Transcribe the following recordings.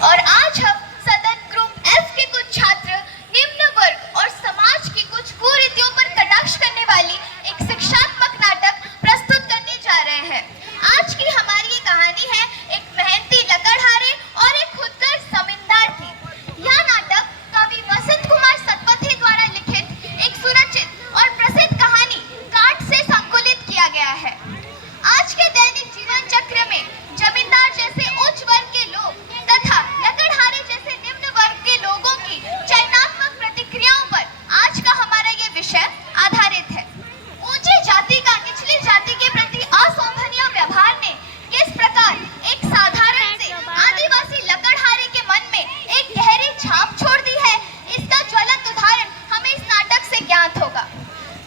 और आज हम सदन ग्रुप एफ के कुछ छात्र निम्न वर्ग और समाज की कुछ कुरीतियों पर कटाक्ष करने वाली एक शिक्षात्मक नाटक प्रस्तुत करने जा रहे हैं। आज की हमारी ये कहानी है एक मेहनती लकड़हारे और एक खुदगर्ज जमींदार की। यह नाटक कवि वसंत कुमार सतपथी द्वारा लिखित एक सुरक्षित और प्रसिद्ध कहानी काट से संकलित किया गया है। आज के दैनिक जीवन चक्र में जमींदार जैसे उच्च वर्ग के लोग तथा लकड़हारे जैसे निम्न वर्ग के लोगों की चयनात्मक प्रतिक्रियाओं पर आज का हमारा ये विषय आधारित है। ऊंची जाति का निचली जाति के प्रति असंभनीय व्यवहार ने किस प्रकार एक साधारण से आदिवासी लकड़हारे के मन में एक गहरी छाप छोड़ दी है, इसका ज्वलंत उदाहरण हमें इस नाटक से ज्ञात होगा।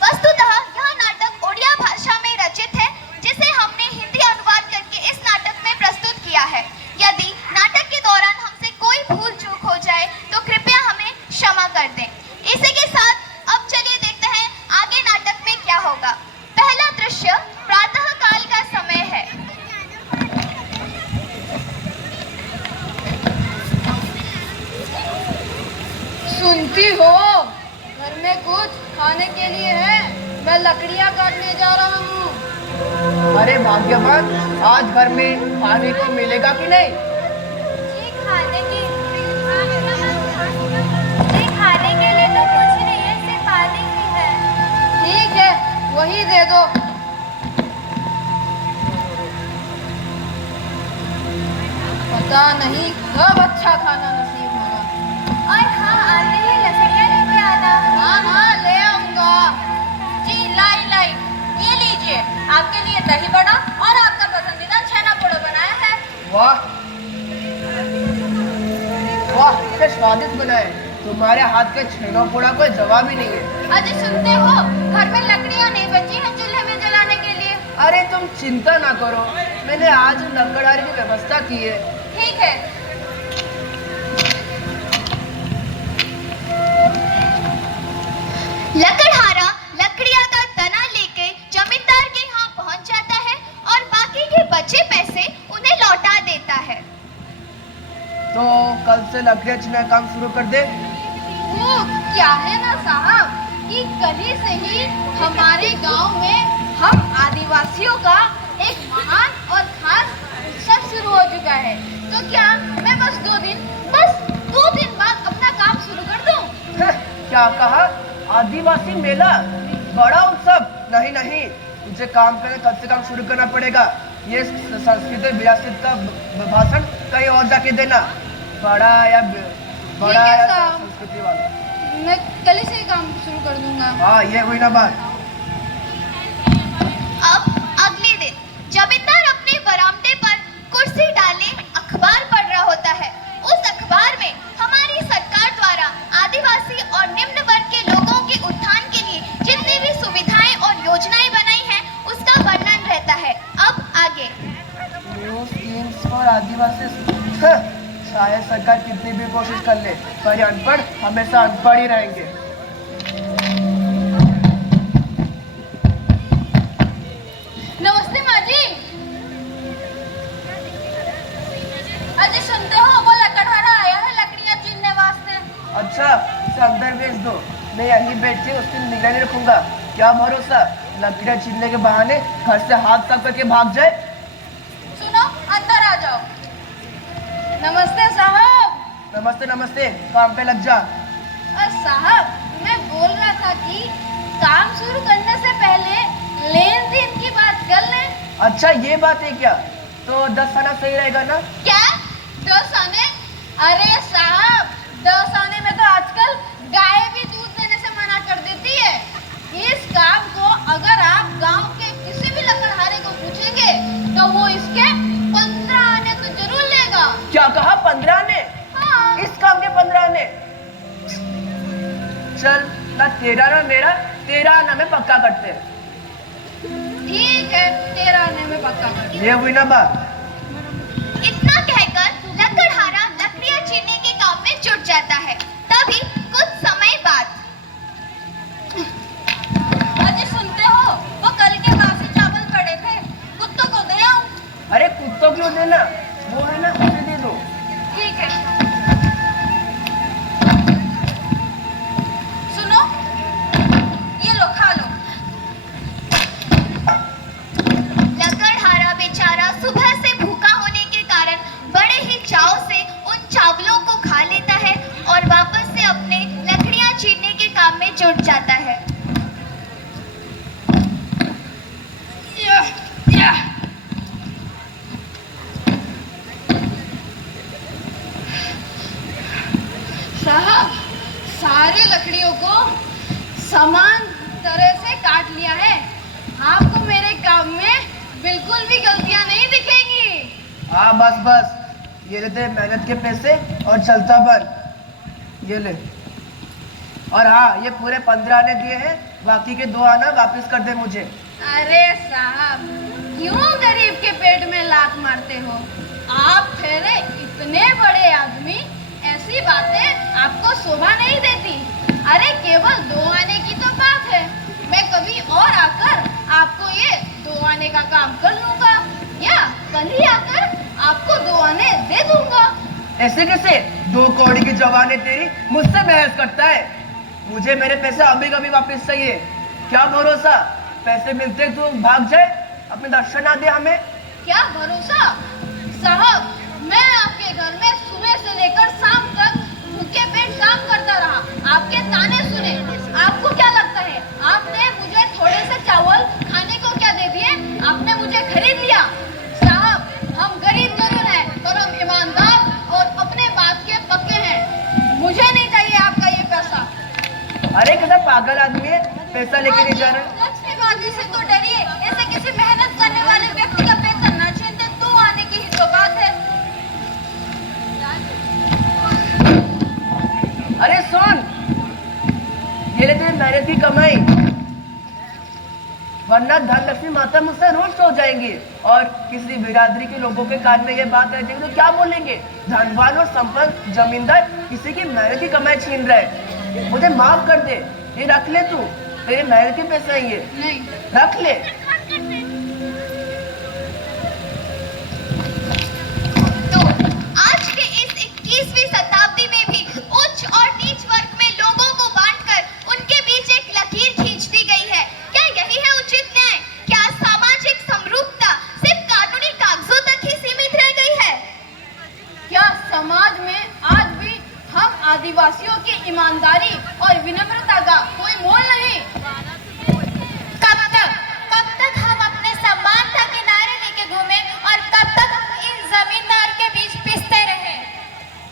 वस्तुतः यह नाटक ओडिया भाषा में रचित है, जिसे हमने हिंदी अनुवाद करके इस नाटक में प्रस्तुत किया है। यदि नाटक के दौरान हमसे कोई भूल चूक हो जाए तो कृपया हमें क्षमा कर दें। इसी के साथ अब चलिए देखते हैं आगे नाटक में क्या होगा। पहला दृश्य प्रातः काल का समय है। सुनती हो, घर में कुछ खाने के लिए है, मैं लकड़ियाँ काटने जा रहा हूँ। अरे भाग्यवान, आज घर में खाने को मिलेगा कि नहीं? खाने के लिए तो कुछ नहीं है, सिर्फ पानी ही है। ठीक है, वही दे दो। पता नहीं कब अच्छा खाना नसीब होगा। और हाँ, आते ही लकड़ियाँ लेके आना। हाँ, ले आऊंगा। जी लाई, ये लीजिए, आपके लिए दही बड़ा और आपका पसंदीदा छेना पोड़ा बनाया है। वाह वाह, क्या स्वादिष्ट बना है। तुम्हारे हाथ के छेना पोड़ा कोई जवाब ही नहीं है। अजय सुनते हो, घर में लकड़ियाँ नहीं बची हैं चूल्हे में जलाने के लिए। अरे तुम चिंता ना करो, मैंने आज लकड़हारे की व्यवस्था की है। ठीक है। लकड़हारा लकड़ियाँ का तना लेके जमींदार के यहाँ पहुँच जाता है और बाकी के बचे पैसे उन्हें लौटा देता है। तो कल से लकड़ियाँ चीरने का काम शुरू कर दे। वो क्या है ना साहब, कि कल ही से ही हमारे गांव में हम आदिवासियों का एक महान और खास उत्सव शुरू हो चुका है। तो क्या मैं बस दो दिन बाद अपना काम शुरू कर दूं? क्या कहा? आदिवासी मेला, बड़ा उत्सव? नहीं, तुझे काम करने कल से काम शुरू करना पड़ेगा। ये संस्कृति विरासत का भाषण कहीं और जाके देना। बड़ा या संस्कृति वाला। मैं कल ही से ही काम शुरू कर दूंगा। हाँ, ये हुई ना बात। अब अगले दिन जमींदार अपने बरामदे पर कुर्सी डाले अखबार पढ़ रहा होता है। उस अखबार में हमारी सरकार द्वारा आदिवासी और निम्न वर्ग के लोगों के उत्थान के लिए जितनी भी सुविधाएं और योजनाएं बनाई हैं, उसका वर्णन रहता है। अब आगे। न्यू स्कीम्स फॉर आदिवासी। शायद सरकार कितनी भी कोशिश कर ले, पर ये अनपढ़ हमेशा अनपढ़ ही रहेंगे। नमस्ते माँ जी। अजय सुनते हो, वो लकड़हारा आया है लकड़ियाँ चीरने वास्ते। अच्छा, उसे अंदर भेज दो। मैं यहीं बैठ के उसकी निगरानी रखूंगा। क्या भरोसा लकड़ियाँ छीनने के बहाने घर से हाथ साफ करके भाग जाए। सुनो, अंदर आ जाओ। नमस्ते साहब। नमस्ते, काम पे लग जा। साहब, मैं बोल रहा था कि काम शुरू करने से पहले लेन देन की बात कर लें। अच्छा, ये बात है क्या? तो 10 आना सही रहेगा ना? क्या 10 आने? अरे साहब, 10 आने में तो आजकल गाय भी दूध देने से मना कर देती है। इस काम को अगर आप गांव के किसी भी लकड़हारे को पूछेंगे तो वो इसके 15 आने तो जरूर लेगा। क्या कहा? 15 आने? हाँ। इस काम के 15 आने? चल ना, तेरा ना मेरा, 13 आना में पक्का करते हैं। ठीक है, 13 आने में पक्का कर। ये हुई ना बात। इतना कहकर लकड़हारा लकड़ियाँ चीरने के काम में जुट जाता है। तभी कुछ समय बाद अजय सुनते हो, वो कल के बासी चावल पड़े थे, कुत्तों को दे आऊं? अरे कुत्तों क्यों देना, वो है ना, उसे दे दो। ठीक है। को समान तरह से काट लिया है। आपको मेरे काम में बिल्कुल भी गलतियां नहीं दिखेंगी। हाँ बस बस, ये ले तेरे मेहनत के पैसे और चलता बन, ये ले। और हाँ, ये पूरे 15 आने दिए हैं, बाकी के 2 आना वापस कर दे मुझे। अरे साहब, क्यों गरीब के पेट में लात मारते हो? आप ठहरे इतने बड़े आदमी, ऐसी बातें आपको शोभा नहीं देती। अरे केवल 2 आने की तो बात है, मैं कभी और आकर आपको ये 2 आने का काम कर लूंगा, या कल ही आकर आपको 2 आने दे दूंगा। ऐसे कैसे? 2 कौड़ी की जवान है तेरी, मुझसे बहस करता है। मुझे मेरे पैसे अभी कभी वापस चाहिए। क्या भरोसा, पैसे मिलते तो भाग जाए, अपने दर्शन ना दे हमें। क्या भरोसा? साहब, मैं आपके घर में सुबह से लेकर शाम तक भूखे पेट काम करता रहा, आपके ताने सुने। आपको क्या लगता है आपने मुझे थोड़े से चावल खाने को क्या दे दिए? आपने मुझे खरीद लिया? साहब, हम गरीब जरूर हैं, पर हम ईमानदार और अपने बात के पक्के हैं। मुझे नहीं चाहिए आपका ये पैसा। अरे कैसा पागल आदमी है, पैसा लेके नहीं जा रहा। लक्ष्मीबाजी से तो डरिए, ऐसे किसी मेहनत करने वाले व्यक्ति का पैसा न छीनते, 2 आने की ही तो बात है। अरे सुन, ये ले तेरी मेहनत की कमाई, वरना धन लक्ष्मी माता मुझसे रोष हो जाएंगी, और किसी बिरादरी के लोगों के कान में ये बात रह जाएगी तो क्या बोलेंगे? धनवान और संपन्न जमींदार किसी की मेहनत की कमाई छीन रहे हैं। मुझे माफ कर दे, ये रख ले तू, तेरे मेहनत के पैसे हैं ये, नहीं, रख ले। तो आज के इस 21वीं शताब्दी में भी उच्च और नीच वर्ग में लोगों को बांटकर उनके बीच एक लकीर खींच दी गई है। क्या यही है उचित न्याय? क्या सामाजिक समरूपता सिर्फ कानूनी कागजों तक ही सीमित रह गई है? क्या समाज में आज भी हम आदिवासियों की ईमानदारी और विनम्रता का कोई मोल नहीं? कब तक हम अपने समानता के नारे लेके घूमे, और कब तक इन जमींदार के बीच पिसते रहे?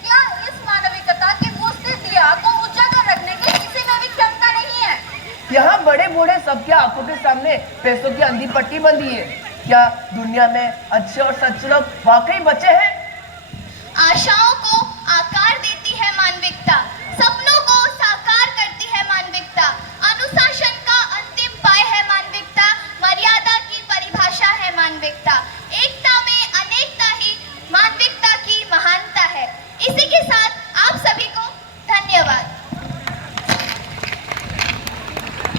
क्या इस मानविकता की मूर्ति दिया को उजागर रखने की किसी में भी क्षमता नहीं है? यहाँ बड़े बूढ़े सबके आंखों के सामने पैसों की अंधी पट्टी बंधी है। क्या दुनिया में अच्छे और सच्चे लोग वाकई बचे हैं? आशाओं को